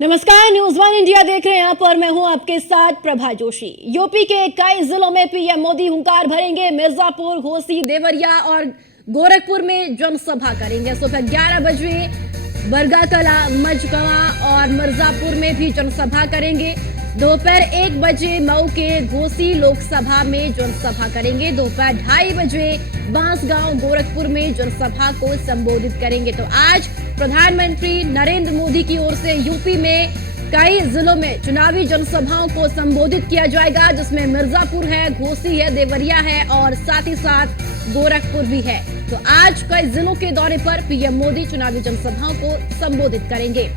नमस्कार, news one India देख रहे हैं आप और मैं हूं आपके साथ प्रभा जोशी। यूपी के कई जिलों में पीएम मोदी हुंकार भरेंगे। मिर्जापुर, घोसी, देवरिया और गोरखपुर में जनसभा करेंगे। सुबह 11 बजे बरगाकला, मझगवा और मिर्जापुर में भी जनसभा करेंगे। दोपहर 1 बजे मऊ के घोसी लोकसभा में जनसभा करेंगे। दोपहर 2:30 बजे बांसगांव, गोरखपुर में जनसभा को संबोधित करेंगे। तो आज प्रधानमंत्री नरेंद्र मोदी की ओर से यूपी में कई जिलों में चुनावी जनसभाओं को संबोधित किया जाएगा, जिसमें मिर्जापुर है, घोसी है, देवरिया है और साथ ही साथ गोरखपुर भी है। तो आज कई जिलों के दौरे पर पीएम मोदी चुनावी जनसभाओं को संबोधित करेंगे।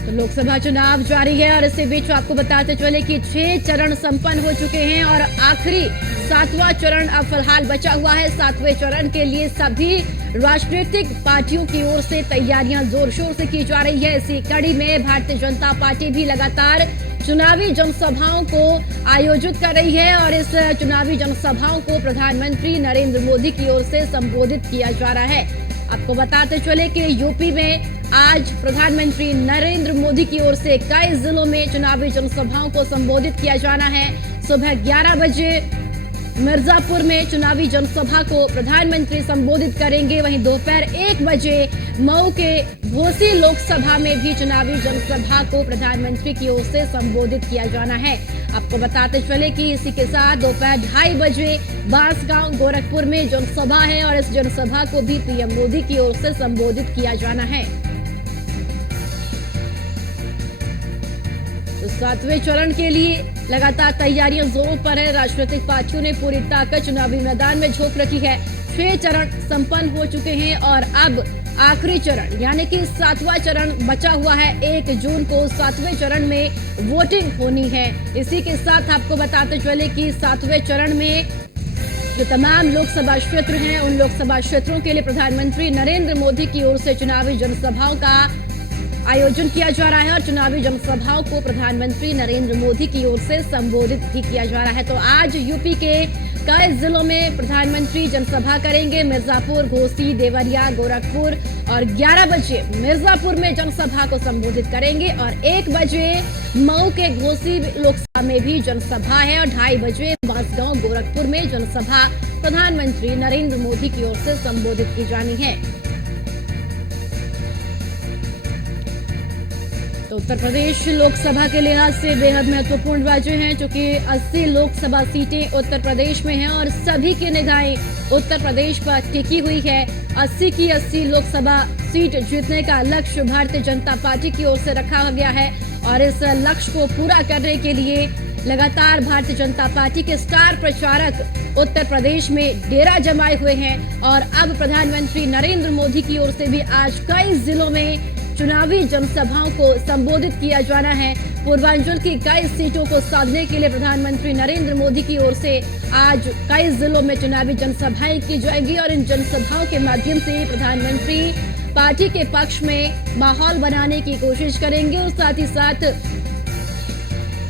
तो लोकसभा चुनाव जारी है और इसी बीच आपको बताते चले कि 6 चरण संपन्न हो चुके हैं और आखिरी 7वां चरण अब फिलहाल बचा हुआ है। 7वें चरण के लिए सभी राजनीतिक पार्टियों की ओर से तैयारियां जोर शोर से की जा रही है। इसी कड़ी में भारतीय जनता पार्टी भी लगातार चुनावी जनसभाओं को आयोजित कर रही है और इस चुनावी जनसभाओं को प्रधानमंत्री नरेंद्र मोदी की ओर से संबोधित किया जा रहा है। आपको बताते चले कि यूपी में आज प्रधानमंत्री नरेंद्र मोदी की ओर से कई जिलों में चुनावी जनसभाओं को संबोधित किया जाना है। सुबह 11 बजे मिर्जापुर में चुनावी जनसभा को प्रधानमंत्री संबोधित करेंगे। वहीं दोपहर 1 बजे मऊ के घोसी लोकसभा में भी चुनावी जनसभा को प्रधानमंत्री की ओर से संबोधित किया जाना है। आपको बताते चले कि इसी के साथ दोपहर 2:30 बजे बांसगांव, गोरखपुर में जनसभा है और इस जनसभा को भी पीएम मोदी की ओर से संबोधित किया जाना है। तो 7वें चरण के लिए लगातार तैयारियां जोरों पर है। राजनीतिक पार्टियों ने पूरी ताकत चुनावी मैदान में झोंक रखी है। 6 चरण संपन्न हो चुके हैं और अब आखिरी चरण यानी कि 7वां चरण बचा हुआ है। 1 जून को 7वें चरण में वोटिंग होनी है। इसी के साथ आपको बताते चले कि 7वें चरण में जो तमाम लोकसभा क्षेत्र हैं, उन लोकसभा क्षेत्रों के लिए प्रधानमंत्री नरेंद्र मोदी की ओर से चुनावी जनसभाओं का आयोजन किया जा रहा है और चुनावी जनसभाओं को प्रधानमंत्री नरेंद्र मोदी की ओर से संबोधित भी किया जा रहा है। तो आज यूपी के कई जिलों में प्रधानमंत्री जनसभा करेंगे। मिर्जापुर, घोसी, देवरिया, गोरखपुर और 11 बजे मिर्जापुर में जनसभा को संबोधित करेंगे और 1 बजे मऊ के घोसी लोकसभा में भी जनसभा है और 2:30 बजे बांसगांव, गोरखपुर में जनसभा प्रधानमंत्री नरेंद्र मोदी की ओर से संबोधित की जानी है। तो उत्तर प्रदेश लोकसभा के लिहाज से बेहद महत्वपूर्ण राज्य हैं, क्योंकि 80 लोकसभा सीटें उत्तर प्रदेश में हैं और सभी की निगाहें उत्तर प्रदेश पर टिकी हुई है। 80 की 80 लोकसभा सीट जीतने का लक्ष्य भारतीय जनता पार्टी की ओर से रखा गया है और इस लक्ष्य को पूरा करने के लिए लगातार भारतीय जनता पार्टी के स्टार प्रचारक उत्तर प्रदेश में डेरा जमाए हुए हैं और अब प्रधानमंत्री नरेंद्र मोदी की ओर से भी आज कई जिलों में चुनावी जनसभाओं को संबोधित किया जाना है। पूर्वांचल की कई सीटों को साधने के लिए प्रधानमंत्री नरेंद्र मोदी की ओर से आज कई जिलों में चुनावी जनसभाएं की जाएंगी और इन जनसभाओं के माध्यम से प्रधानमंत्री पार्टी के पक्ष में माहौल बनाने की कोशिश करेंगे और साथ ही साथ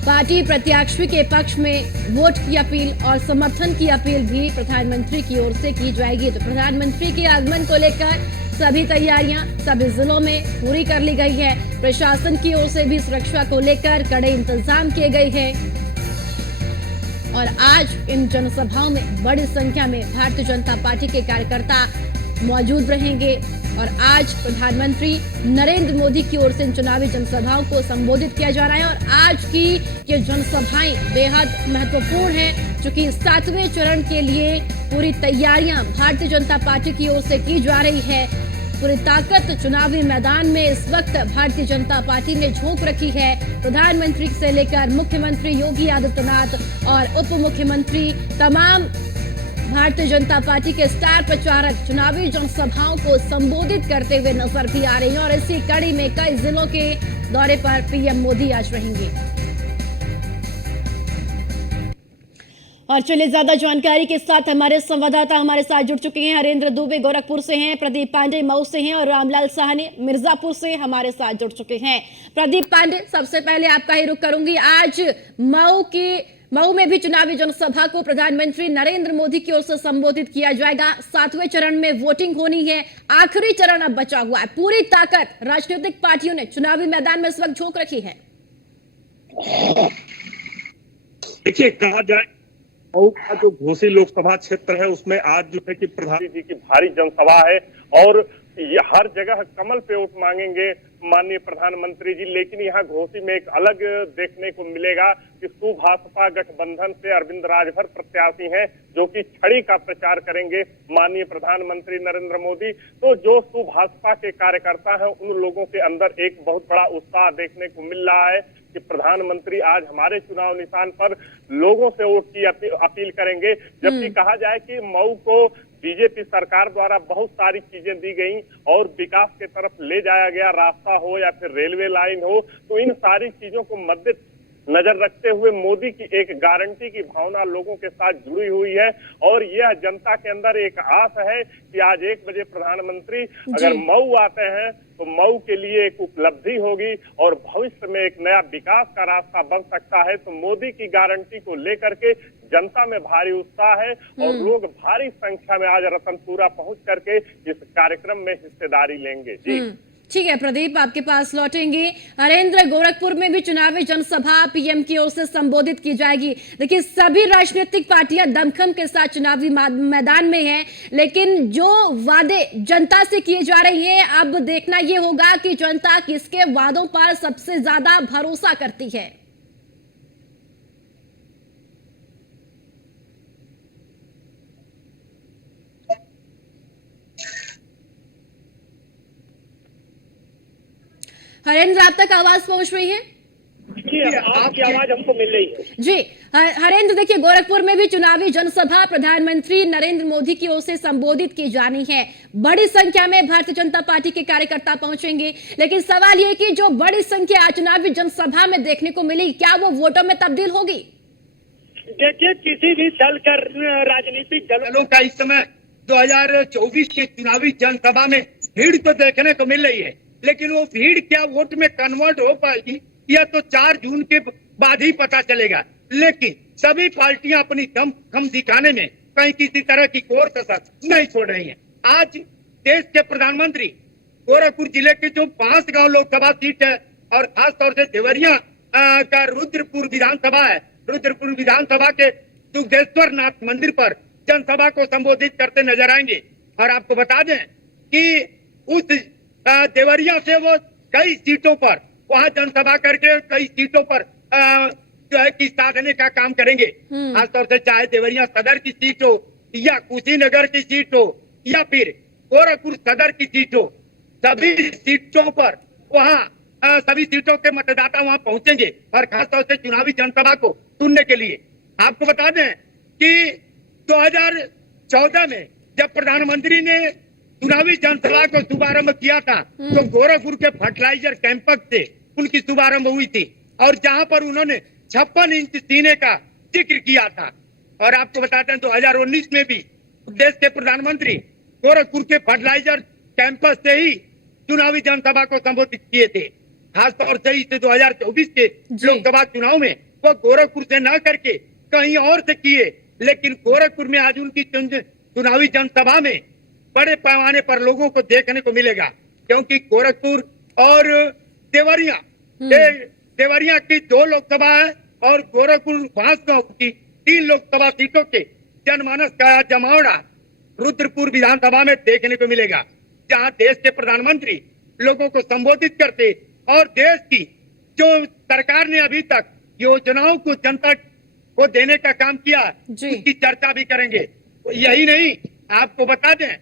पार्टी प्रत्याशी के पक्ष में वोट की अपील और समर्थन की अपील भी प्रधानमंत्री की ओर से की जाएगी। तो प्रधानमंत्री के आगमन को लेकर सभी तैयारियां सभी जिलों में पूरी कर ली गई है। प्रशासन की ओर से भी सुरक्षा को लेकर कड़े इंतजाम किए गए हैं और आज इन जनसभाओं में बड़ी संख्या में भारतीय जनता पार्टी के कार्यकर्ता मौजूद रहेंगे और आज प्रधानमंत्री नरेंद्र मोदी की ओर से इन चुनावी जनसभाओं को संबोधित किया जा रहा है और आज की ये जनसभाएं बेहद महत्वपूर्ण हैं, क्योंकि 7वें चरण के लिए पूरी तैयारियां भारतीय जनता पार्टी की ओर से की जा रही है। पूरी ताकत चुनावी मैदान में इस वक्त भारतीय जनता पार्टी ने झोंक रखी है। प्रधानमंत्री से लेकर मुख्यमंत्री योगी आदित्यनाथ और उप मुख्यमंत्री तमाम भारतीय जनता पार्टी के स्टार प्रचारक चुनावी जनसभाओं को संबोधित करते हुए नजर भी आ रही हैं और इसी कड़ी में कई जिलों के दौरे पर पीएम मोदी आज रहेंगे। और चलिए ज्यादा जानकारी के साथ हमारे संवाददाता हमारे साथ जुड़ चुके हैं। हरेंद्र दुबे गोरखपुर से हैं, प्रदीप पांडे मऊ से हैं और रामलाल साहनी मिर्जापुर से हमारे साथ जुड़ चुके हैं। प्रदीप पांडे, सबसे पहले आपका ही रुख करूंगी। आज मऊ की मऊ में भी चुनावी जनसभा को प्रधानमंत्री नरेंद्र मोदी की ओर से संबोधित किया जाएगा। 7वें चरण में वोटिंग होनी है, आखिरी चरण अब बचा हुआ है। पूरी ताकत राजनीतिक पार्टियों ने चुनावी मैदान में इस वक्त झोंक रखी है। देखिए, कहा जाए मऊ का जो घोसी लोकसभा क्षेत्र है उसमें आज जो है कि प्रधानमंत्री जी की भारी जनसभा है और ये हर जगह कमल पे वोट मांगेंगे माननीय प्रधानमंत्री जी। लेकिन यहाँ घोसी में एक अलग देखने को मिलेगा कि सुभाषपा गठबंधन से अरविंद राजभर प्रत्याशी हैं जो कि छड़ी का प्रचार करेंगे माननीय प्रधानमंत्री नरेंद्र मोदी। तो जो सुभाषपा के कार्यकर्ता हैं उन लोगों के अंदर एक बहुत बड़ा उत्साह देखने को मिल रहा है कि प्रधानमंत्री आज हमारे चुनाव निशान पर लोगों से वोट की अपील करेंगे। जबकि कहा जाए कि मऊ को बीजेपी सरकार द्वारा बहुत सारी चीजें दी गई और विकास के तरफ ले जाया गया, रास्ता हो या फिर रेलवे लाइन हो, तो इन सारी चीजों को मद्दे नजर रखते हुए मोदी की एक गारंटी की भावना लोगों के साथ जुड़ी हुई है और यह जनता के अंदर एक आस है कि आज 1 बजे प्रधानमंत्री अगर मऊ आते हैं तो मऊ के लिए एक उपलब्धि होगी और भविष्य में एक नया विकास का रास्ता बन सकता है। तो मोदी की गारंटी को लेकर के जनता में भारी उत्साह है और लोग भारी संख्या में आज रतनपुरा पहुंच करके इस कार्यक्रम में हिस्सेदारी लेंगे। जी ठीक है प्रदीप, आपके पास लौटेंगे। हरेंद्र, गोरखपुर में भी चुनावी जनसभा पीएम की ओर से संबोधित की जाएगी। देखिए, सभी राजनीतिक पार्टियां दमखम के साथ चुनावी मैदान में हैं, लेकिन जो वादे जनता से किए जा रहे हैं, अब देखना यह होगा कि जनता किसके वादों पर सबसे ज्यादा भरोसा करती है। हरेंद्र, आप तक आवाज पहुंच रही है? जी, आपकी आवाज हमको मिल रही है। जी हरेंद्र, देखिए, गोरखपुर में भी चुनावी जनसभा प्रधानमंत्री नरेंद्र मोदी की ओर से संबोधित की जानी है। बड़ी संख्या में भारतीय जनता पार्टी के कार्यकर्ता पहुंचेंगे, लेकिन सवाल यह कि जो बड़ी संख्या चुनावी जनसभा में देखने को मिली, क्या वो वोटों में तब्दील होगी? देखिए, किसी भी दल का राजनीतिक दलों का इस समय 2024 के चुनावी जनसभा में भीड़ तो देखने को मिल रही है, लेकिन वो भीड़ क्या वोट में कन्वर्ट हो पाएगी यह तो 4 जून के बाद ही पता चलेगा। लेकिन सभी पार्टियां अपनी दम दिखाने में कहीं किसी तरह की कोर कसर नहीं छोड़ रही हैं। आज देश के प्रधानमंत्री गोरखपुर जिले के जो 5 गांव लोकसभा सीट है और खास तौर से देवरिया का रुद्रपुर विधानसभा है, रुद्रपुर विधानसभा के दुग्धेश्वर नाथ मंदिर पर जनसभा को संबोधित करते नजर आएंगे। और आपको बता दें कि उस देवरिया से वो कई सीटों पर वहां जनसभा करके कई सीटों पर जो है कि साधने का काम करेंगे। खासतौर से चाहे देवरिया सदर की सीट हो या कुशीनगर की सीट हो या फिर गोरखपुर सदर की सीट हो, सभी सीटों पर वहां सभी सीटों के मतदाता वहां पहुंचेंगे और खासतौर से चुनावी जनसभा को सुनने के लिए। आपको बता दें कि 2014 में जब प्रधानमंत्री ने चुनावी जनसभा को शुभारंभ किया था तो गोरखपुर के फर्टिलाइजर कैंपस से उनकी शुभारंभ हुई थी और जहां पर उन्होंने 56 इंच सीने का जिक्र किया था। और आपको बताते हैं 2019 में भी देश के प्रधानमंत्री गोरखपुर के फर्टिलाइजर कैंपस से ही चुनावी जनसभा को संबोधित किए थे। खासतौर से इस 2024 के लोकसभा चुनाव में वो गोरखपुर से न करके कहीं और से किए, लेकिन गोरखपुर में आज उनकी चुनावी जनसभा में बड़े पैमाने पर लोगों को देखने को मिलेगा, क्योंकि गोरखपुर और देवरिया की 2 लोकसभा है और गोरखपुर बांसगांव की 3 लोकसभा सीटों के जनमानस का जमावड़ा रुद्रपुर विधानसभा में देखने को मिलेगा, जहां देश के प्रधानमंत्री लोगों को संबोधित करते और देश की जो सरकार ने अभी तक योजनाओं को जनता को देने का काम किया उसकी चर्चा भी करेंगे। यही नहीं, आपको बता दें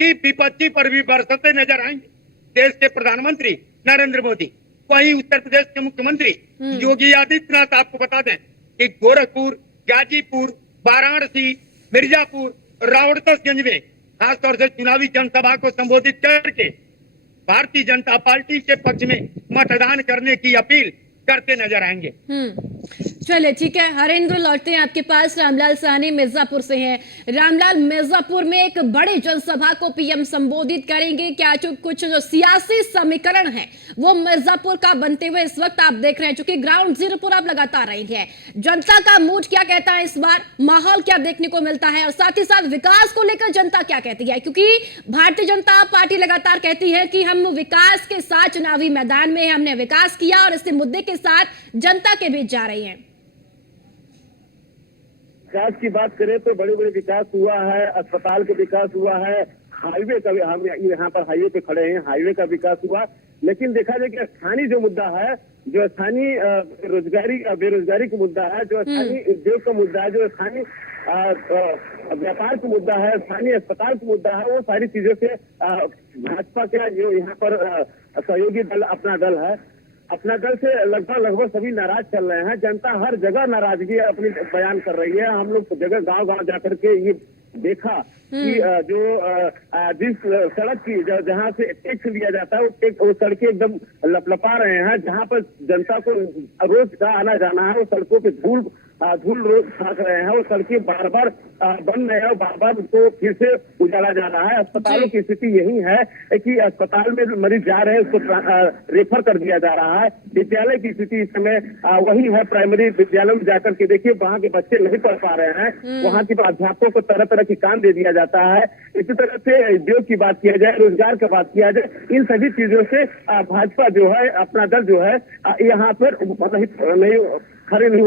कि विपत्ति पर भी बरसते नजर आएंगे देश के प्रधानमंत्री नरेंद्र मोदी। वहीं उत्तर प्रदेश के मुख्यमंत्री योगी आदित्यनाथ आपको बता दें कि गोरखपुर, गाजीपुर, वाराणसी, मिर्जापुर, रावड़गंज में खासतौर से चुनावी जनसभा को संबोधित करके भारतीय जनता पार्टी के पक्ष में मतदान करने की अपील करते नजर आएंगे। चले ठीक है, हरेंद्र लौटते हैं आपके पास। रामलाल साहनी मिर्जापुर से हैं। रामलाल, मिर्जापुर में एक बड़ी जनसभा को पीएम संबोधित करेंगे क्या? कुछ जो सियासी समीकरण है वो मिर्जापुर का बनते हुए इस वक्त आप देख रहे हैं, क्योंकि ग्राउंड जीरो पर आप लगातार रहेंगे। जनता का मूड क्या कहता है इस बार, माहौल क्या देखने को मिलता है, और साथ ही साथ विकास को लेकर जनता क्या कहती है? क्योंकि भारतीय जनता पार्टी लगातार कहती है कि हम विकास के साथ चुनावी मैदान में हमने विकास किया और इस मुद्दे के साथ जनता के बीच जा रही है। विकास की बात करें तो बड़े बड़े विकास हुआ है, अस्पताल का विकास हुआ है, हाईवे का, हम यहाँ पर हाईवे पे खड़े हैं, हाईवे का विकास हुआ। लेकिन देखा जाए कि स्थानीय जो मुद्दा है, जो स्थानीय बेरोजगारी का मुद्दा है, जो स्थानीय उद्योग का मुद्दा है, जो स्थानीय व्यापार का मुद्दा है, स्थानीय अस्पताल का मुद्दा है, वो सारी चीजों से भाजपा का जो यहाँ पर सहयोगी दल अपना दल है, अपना दल से लगभग सभी नाराज चल रहे हैं। जनता हर जगह नाराजगी अपनी बयान कर रही है। हम लोग जगह गांव जाकर के ये देखा कि जो जिस सड़क की जहां से टैक्स लिया जाता है वो सड़कें एकदम लपलपा रहे हैं। जहां पर जनता को रोज का आना जाना है, वो सड़कों पे धूल रोज खाक रहे हैं। वो सड़कें बार बार बन रहे हैं और बार बार उसको फिर से उजाला जा रहा है। अस्पतालों की स्थिति यही है कि अस्पताल में मरीज जा रहे हैं, उसको रेफर कर दिया जा रहा है। विद्यालय की स्थिति इस समय वही है। प्राइमरी विद्यालय में जाकर के देखिए, वहाँ के बच्चे नहीं पढ़ पा रहे हैं। वहाँ के अध्यापकों को तरह तरह की काम दे दिया जाता है। इसी तरह से उद्योग की बात किया जाए, रोजगार की बात किया जाए, इन सभी चीजों से भाजपा जो है, अपना दल जो है, यहाँ पर नहीं खड़े नहीं,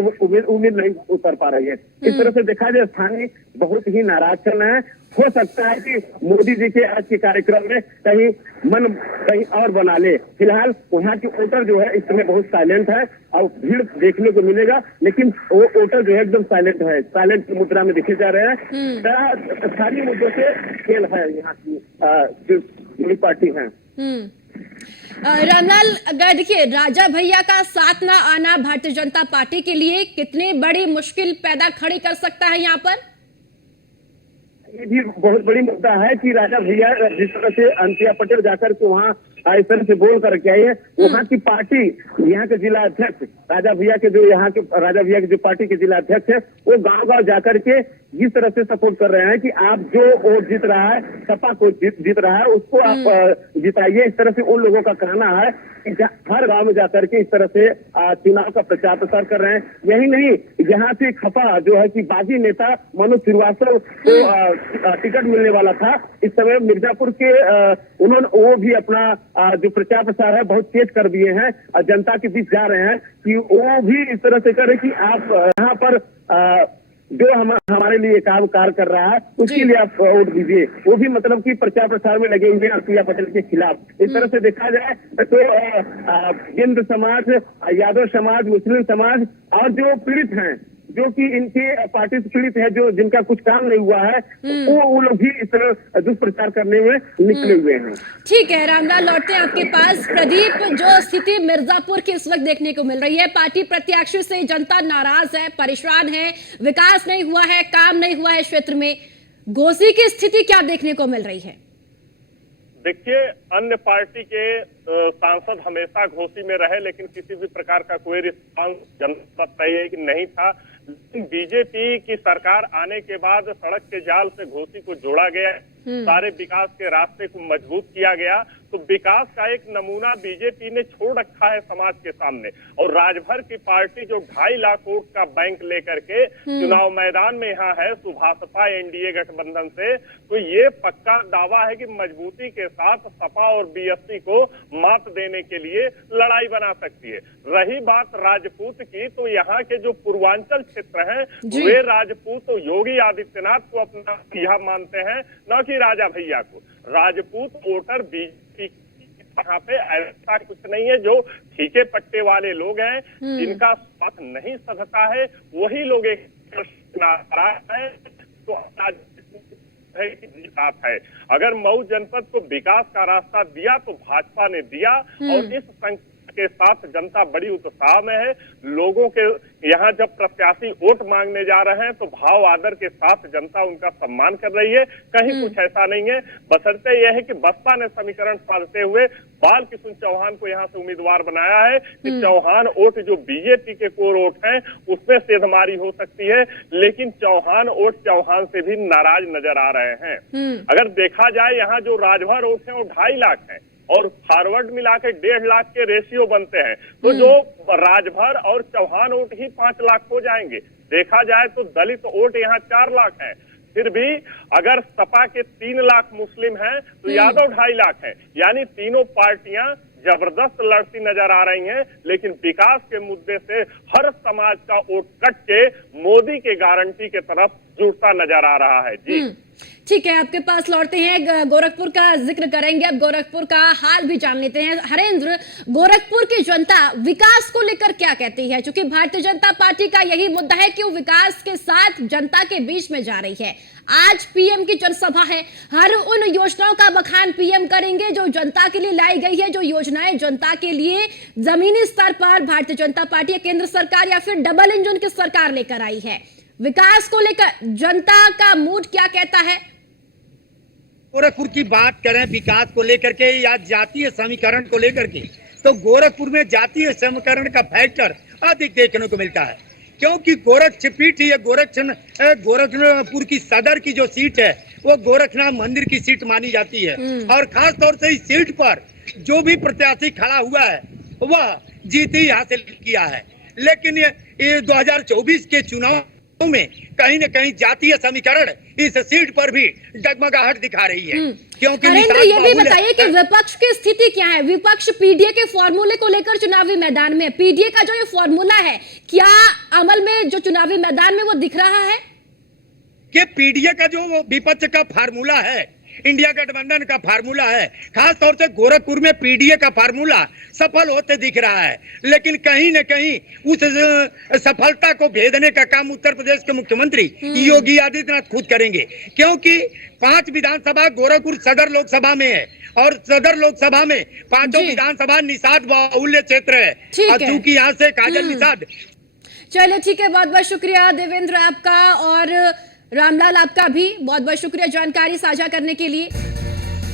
उम्मीद नहीं उतर पा रही है। इस तरह से देखा जाए, स्थानीय बहुत ही नाराज चल रहे हैं। हो सकता है कि मोदी जी के आज के कार्यक्रम में कहीं और बना ले। फिलहाल वहाँ के वोटर जो है इस समय बहुत साइलेंट है और भीड़ देखने को मिलेगा, लेकिन वो वोटर जो है एकदम साइलेंट है, साइलेंट की मुद्रा में देखे जा रहे हैं। स्थानीय मुद्दों से खेल है यहाँ की जो पार्टी है। रामलाल, अगर देखिए राजा भैया का साथ ना आना भारतीय जनता पार्टी के लिए कितनी बड़ी मुश्किल पैदा खड़ी कर सकता है यहाँ पर? ये भी बहुत बड़ी मुद्दा है कि राजा भैया जिस तरह से अनुप्रिया पटेल जाकर के वहाँ इस तरह से बोल करके आई है, वहाँ की पार्टी, यहाँ के जिला अध्यक्ष राजा भैया के जो पार्टी के जिला अध्यक्ष है, वो गांव जाकर के जिस तरह से सपोर्ट कर रहे हैं कि आप जो वोट जीत रहा है, सपा को जीत रहा है, उसको आप जिताइए। इस तरह से उन लोगों का कहना है कि हर गांव में जाकर के इस तरह से चुनाव का प्रचार प्रसार कर रहे हैं। यही नहीं, यहाँ से खफा जो है कि बागी नेता मनोज श्रीवास्तव को टिकट मिलने वाला था, इस समय मिर्जापुर के वो भी अपना जो प्रचार प्रसार है बहुत तेज कर दिए हैं और जनता के बीच जा रहे हैं कि वो भी इस तरह से करे कि आप यहाँ पर जो हमारे लिए काम कार्य कर रहा है उसके लिए आप वोट दीजिए। वो भी मतलब कि प्रचार प्रसार में लगे हुए हैं अनुप्रिया पटेल के खिलाफ। इस तरह से देखा जाए तो हिंदू समाज, यादव समाज, मुस्लिम समाज और जो पीड़ित हैं, जो कि इनके पार्टी से पीड़ित है, जो जिनका कुछ काम नहीं हुआ है, वो लोग भी इस तरह दुष्प्रचार करने में निकले हुए हैं। ठीक है रामलाल, लौटते हैं आपके पास। प्रदीप, जो स्थिति मिर्जापुर की इस वक्त देखने को मिल रही है, पार्टी प्रत्याशी से जनता नाराज है, परेशान है, विकास नहीं हुआ है, काम नहीं हुआ है क्षेत्र में, घोसी की स्थिति क्या देखने को मिल रही है? देखिए, अन्य पार्टी के सांसद हमेशा घोसी में रहे, लेकिन किसी भी प्रकार का कोई रिस्पांस जनता तय नहीं था। लेकिन बीजेपी की सरकार आने के बाद सड़क के जाल से घोसी को जोड़ा गया, सारे विकास के रास्ते को मजबूत किया गया। तो विकास का एक नमूना बीजेपी ने छोड़ रखा है समाज के सामने। और राजभर की पार्टी जो 2.5 लाख वोट का बैंक लेकर के चुनाव मैदान में यहाँ है सुभासपा एनडीए गठबंधन से, तो ये पक्का दावा है कि मजबूती के साथ सपा और बीएसपी को मात देने के लिए लड़ाई बना सकती है। रही बात राजपूत की, तो यहाँ के जो पूर्वांचल क्षेत्र हैं वे राजपूत योगी आदित्यनाथ को अपना यह मानते हैं, न कि राजा भैया को। राजपूत वोटर बीजेपी यहाँ पे ऐसा कुछ नहीं है। जो ठीके पट्टे वाले लोग हैं, जिनका स्वास्थ्य नहीं सधता है, वही लोग एक है। तो साथ है, अगर मऊ जनपद को विकास का रास्ता दिया तो भाजपा ने दिया, और इस संकट के साथ जनता बड़ी उत्साह में है। लोगों के यहाँ जब प्रत्याशी वोट मांगने जा रहे हैं तो भाव आदर के साथ जनता उनका सम्मान कर रही है। कहीं कुछ ऐसा नहीं है, बशर्ते यह है कि बसपा ने समीकरण साधते हुए बाल कृष्ण चौहान को यहाँ से उम्मीदवार बनाया है कि चौहान वोट जो बीजेपी के कोर वोट हैं उसमें सेधमारी हो सकती है, लेकिन चौहान वोट चौहान से भी नाराज नजर आ रहे हैं। अगर देखा जाए यहाँ जो राजभर वोट है वो 2.5 लाख है और फॉरवर्ड मिला के 1.5 लाख के रेशियो बनते हैं, तो जो राजभर और चौहान वोट ही 5 लाख हो जाएंगे। देखा जाए तो दलित वोट यहाँ 4 लाख है, फिर भी अगर सपा के 3 लाख मुस्लिम हैं तो यादव 2.5 लाख है, यानी तीनों पार्टियां जबरदस्त लड़ती नजर आ रही हैं, लेकिन विकास के मुद्दे से हर समाज का वोट कट के मोदी के गारंटी के तरफ जुड़ता नजर आ रहा है। जी ठीक है, आपके पास लौटते हैं, गोरखपुर का जिक्र करेंगे, अब गोरखपुर का हाल भी जान लेते हैं। हरेंद्र, गोरखपुर की जनता विकास को लेकर क्या कहती है? क्योंकि भारतीय जनता पार्टी का यही मुद्दा है कि वो विकास के साथ जनता के बीच में जा रही है। आज पीएम की जनसभा है, हर उन योजनाओं का बखान पीएम करेंगे जो जनता के लिए लाई गई है, जो योजनाएं जनता के लिए जमीनी स्तर पर भारतीय जनता पार्टी या केंद्र सरकार या फिर डबल इंजन की सरकार लेकर आई है। विकास को लेकर जनता का मूड क्या कहता है? गोरखपुर की बात करें विकास को लेकर के या जातीय समीकरण को लेकर के, तो गोरखपुर में जातीय समीकरण का फैक्टर अधिक देखने को मिलता है, क्योंकि गोरखपीठ ये गोरखपुर की सदर की जो सीट है वो गोरखनाथ मंदिर की सीट मानी जाती है और खास तौर से इस सीट पर जो भी प्रत्याशी खड़ा हुआ है वह जीत ही हासिल किया है। लेकिन ये 2024 के चुनाव में कहीं न कहीं जातीय समीकरण इस सीट पर भी डगमगाहट दिखा रही है, क्योंकि नरेंद्र ये भी बताइए कि विपक्ष की स्थिति क्या है? विपक्ष पीडीए के फॉर्मूले को लेकर चुनावी मैदान में, पीडीए का जो ये फॉर्मूला है क्या अमल में जो चुनावी मैदान में वो दिख रहा है? कि पीडीए का जो विपक्ष का फार्मूला है, इंडिया गठबंधन का फार्मूला है, खास तौर से गोरखपुर में पीडीए का फार्मूला सफल होते दिख रहा है, लेकिन कहीं न कहीं उस सफलता को भेदने का काम उत्तर प्रदेश के मुख्यमंत्री योगी आदित्यनाथ खुद करेंगे, क्योंकि 5 विधानसभा गोरखपुर सदर लोकसभा में है और सदर लोकसभा में 5 विधानसभा निषाद बाहुल्य क्षेत्र है, चूंकि यहाँ से काजल निषाद। चलिए ठीक है, बहुत बहुत शुक्रिया देवेंद्र आपका और रामलाल आपका भी बहुत बहुत शुक्रिया जानकारी साझा करने के लिए।